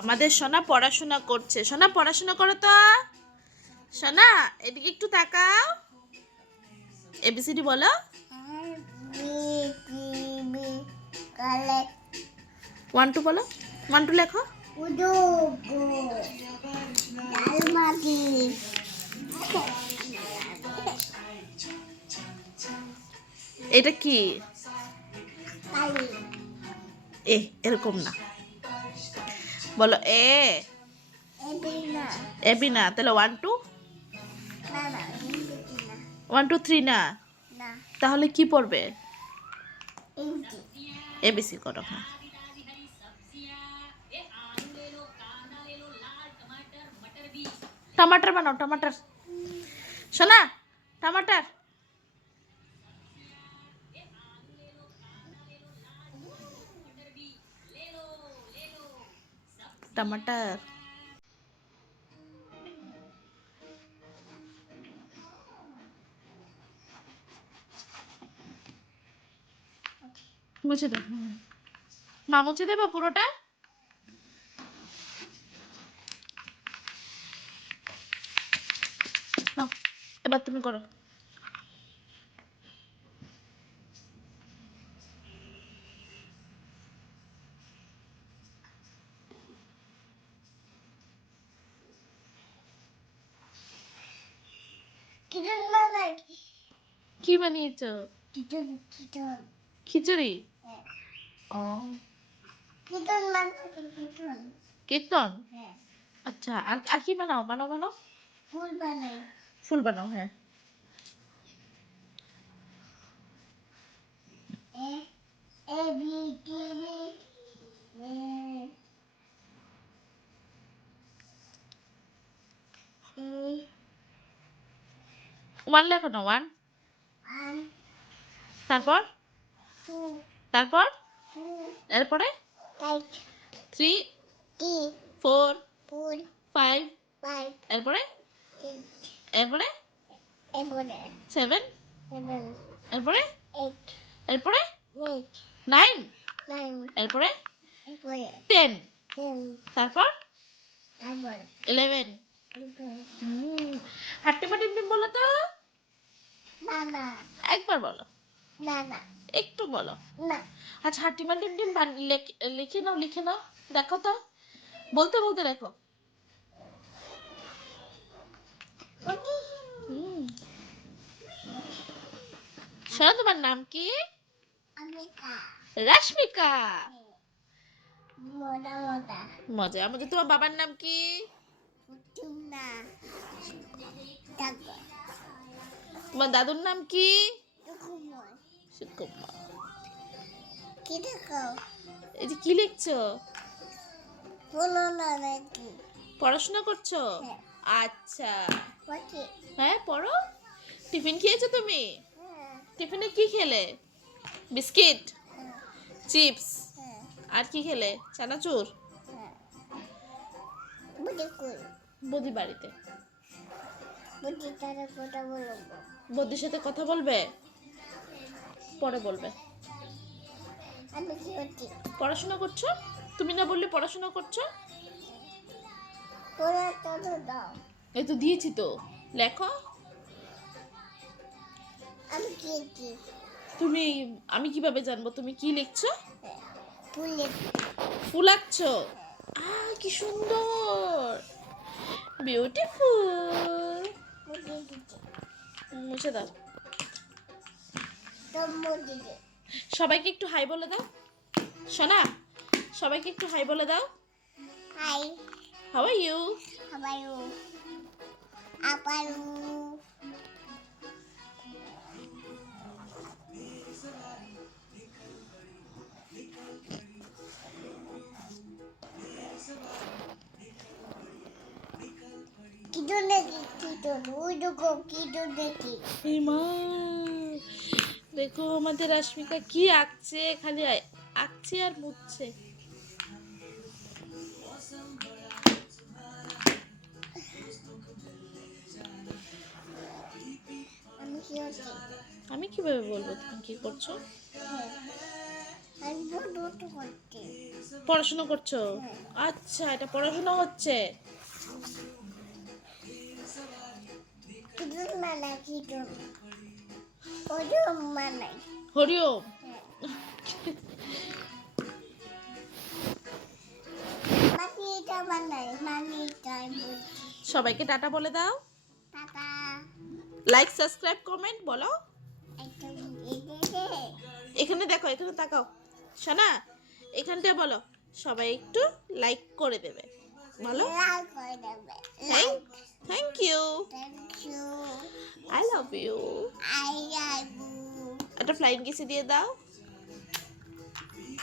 আমাদের সোনা পড়াশোনা করছে। সোনা পড়াশোনা করো তো। সোনা এদিকে একটু তাকাও। এবিসিডি বলো। 1 2 বলো। 1 2 লেখো। এটা কি? এরকম না, বলো এ। এবি না, তাহলে 1 2 1 2 3 না, তাহলে কি পড়বে? এবিসি করো। হ্যাঁ, टमाटर बनाओ, टमाटर। सोना टमाटर। टमाटर মুছে দাও। না মুছে দেবো পুরোটা। নাও, এবার তুমি করো। কি বানিয়েছো? খিচুড়ি। ও কীর্তন। আচ্ছা, আর কি বানাও? বানাও। ফুল বানাও। হ্যাঁ, ওয়ান লেখো না, 1। তারপর তারপর এরপরে 3 4 5 এরপরে 7 এরপরে 9 এরপরে 10 তারপর 11। হাট্টিমা টিম বলো তো। একবার বলো, একটু বলো। আচ্ছা, হাট্টিমা টিম লিখে নাও। দেখো তো, বলতে বলতে দেখো। শোনো, তোমার নাম কি? রাশমিকা। মজা মজা। তোমার বাবার নাম কি? তোমার দাদুর নাম কি? সুকুমার। এই যে কি লিখছো? পড়াশোনা করছো? আচ্ছা, হ্যাঁ পড়ো। টিফিন খেয়েছো তুমি? টিফিনে কি খেলে? বিস্কিট, চিপস, আর কি খেলে? চানাচুর। বদি বাড়িতে। বদির সাথে কথা বলবে? পরে বলবে। পড়াশোনা করছো? তুমি না বললে পড়াশোনা করছো? এই তো দিয়েছি তো, লেখো। তুমি, আমি কিভাবে জানবো তুমি কি লিখছো? ফুল আঁকছো? কি সুন্দর, বিউটিফুল। মুছে দাও। সবাইকে একটু হাই বলে দাও। সোনা, সবাইকে একটু হাই বলে দাও। Hi, how are you? দেখো আমাদের রাশমিকা কি আঁকছে, খালি আঁকছে আর মুছছে। আমি কিভাবে বলবো তুমি কি করছো? পড়াশোনা করছো? আচ্ছা, এটা পড়াশোনা হচ্ছে। হরিওম। সবাইকে টাটা বলে দাও। লাইক, সাবস্ক্রাইব, কমেন্ট বলো। এখানে দেখো, এখানে তাকাও সোনা, এখানটা বলো। সবাই একটু লাইক করে দেবে, বলো। Thank you. I love you. একটা ফ্লাইং কিস দিয়ে দাও।